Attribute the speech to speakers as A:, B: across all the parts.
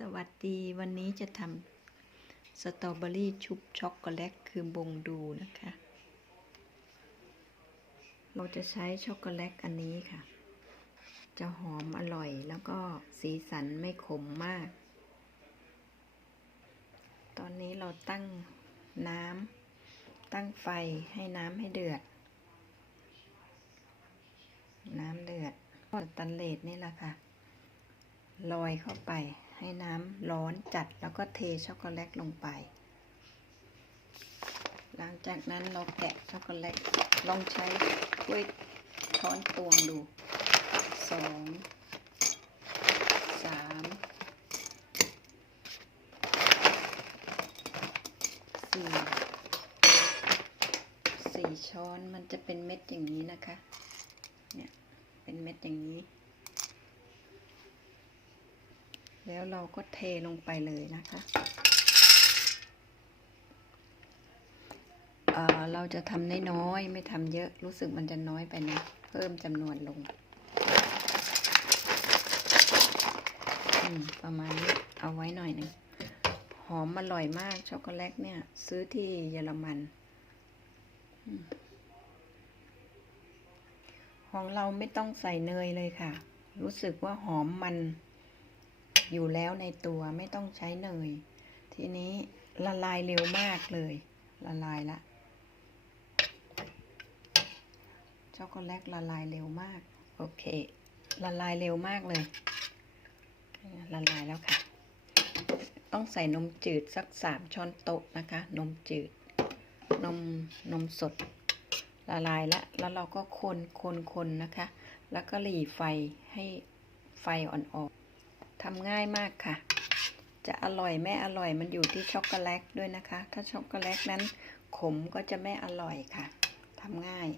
A: สวัสดีวันนี้จะทำสตรอเบอรี่ชุบช็อกโกแลตคือบงดูนะคะ เราจะใช้ช็อกโกแลตอันนี้ค่ะ จะหอมอร่อยแล้วก็สีสันไม่ขมมาก ตอนนี้เราตั้งน้ำตั้งไฟให้น้ำให้เดือด น้ำเดือดตันเลดนี่แหละค่ะลอยเข้าไป ให้น้ำร้อนจัดแล้วก็เทช็อกโกแลตลงไป หลังจากนั้นเราแกะช็อกโกแลตลองใช้ถ้วยช้อนตวงดูสองสามสี่สี่ช้อนมันจะเป็นเม็ดอย่างนี้นะคะ เนี่ย เป็นเม็ดอย่างนี้ แล้วเราก็เทลงไปเลยนะคะเอ่อเราจะทำน้อยๆไม่ทำเยอะรู้สึกมันจะน้อยไปนะ เพิ่มจำนวนลงประมาณนี้เอาไว้หน่อยหนึ่งหอมอร่อยมากช็อกโกแลตเนี่ย ซื้อที่เยอรมันของเราไม่ต้องใส่เนยเลยค่ะ รู้สึกว่าหอมมัน อยู่แล้วในตัวไม่ต้องใช้เนย ทีนี้ละลายเร็วมากเลย ละลายละช็อกโกแลตละลายเร็วมาก โอเค ละลายเร็วมากเลย ละลายแล้วค่ะ ต้องใส่นมจืดสักสามช้อนโต๊ะนะคะ นมจืด นมนมสดละลายล้วแล้วเราก็คนคนคนนะคะ แล้วก็หลีไฟให้ไฟอ่อนๆ ทำง่ายมากค่ะ จะอร่อยไม่อร่อยมันอยู่ที่ช็อกโกแลตด้วยนะคะ ถ้าช็อกโกแลตนั้นขมก็จะไม่อร่อยค่ะทำง่าย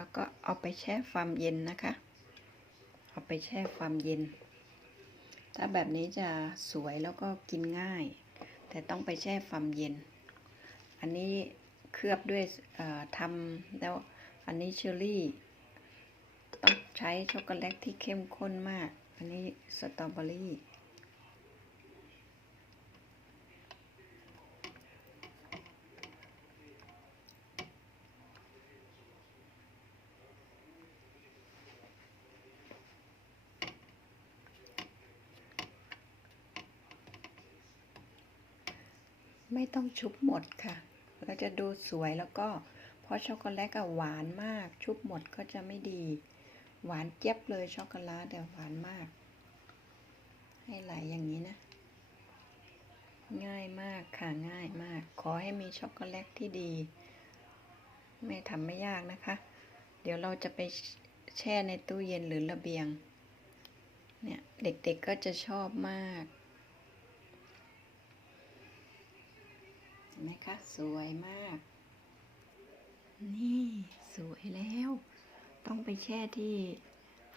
A: แล้วก็เอาไปแช่ความเย็นนะคะ เอาไปแช่ความเย็น ถ้าแบบนี้จะสวยแล้วก็กินง่าย แต่ต้องไปแช่ความเย็น อันนี้เคลือบด้วยทำแล้วอันนี้เชอร์รี่ ต้องใช้ช็อกโกแลตที่เข้มข้นมาก อันนี้สตรอเบอรี่ ไม่ต้องชุบหมดค่ะ เราจะดูสวยแล้วก็เพราะช็อกโกแลตก็หวานมาก ชุบหมดก็จะไม่ดี หวานเจี๊ยบเลยช็อกโกแลตแต่หวานมาก ให้ไหลอย่างนี้นะ ง่ายมากค่ะง่ายมาก ขอให้มีช็อกโกแลตที่ดี ไม่ทำไม่ยากนะคะ เดี๋ยวเราจะไปแช่ในตู้เย็นหรือระเบียง เนี่ยเด็กๆก็จะชอบมาก เห็น ไหมคะ สวยมาก นี่สวยแล้ว ต้องไปแช่ที่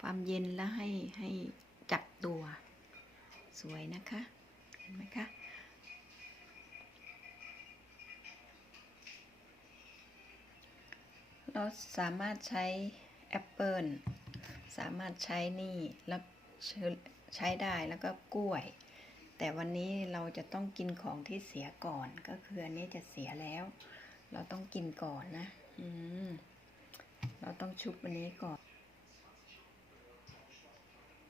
A: ความเย็นแล้วให้ให้จับตัว สวยนะคะ เห็นไหมคะเราสามารถใช้แอปเปิลสามารถใช้นี่แล้วใช้ได้แล้วก็กล้วย แต่วันนี้เราจะต้องกินของที่เสียก่อนก็คืออันนี้จะเสียแล้ว เราต้องกินก่อนนะ อืม เราต้องชุบอันนี้ก่อน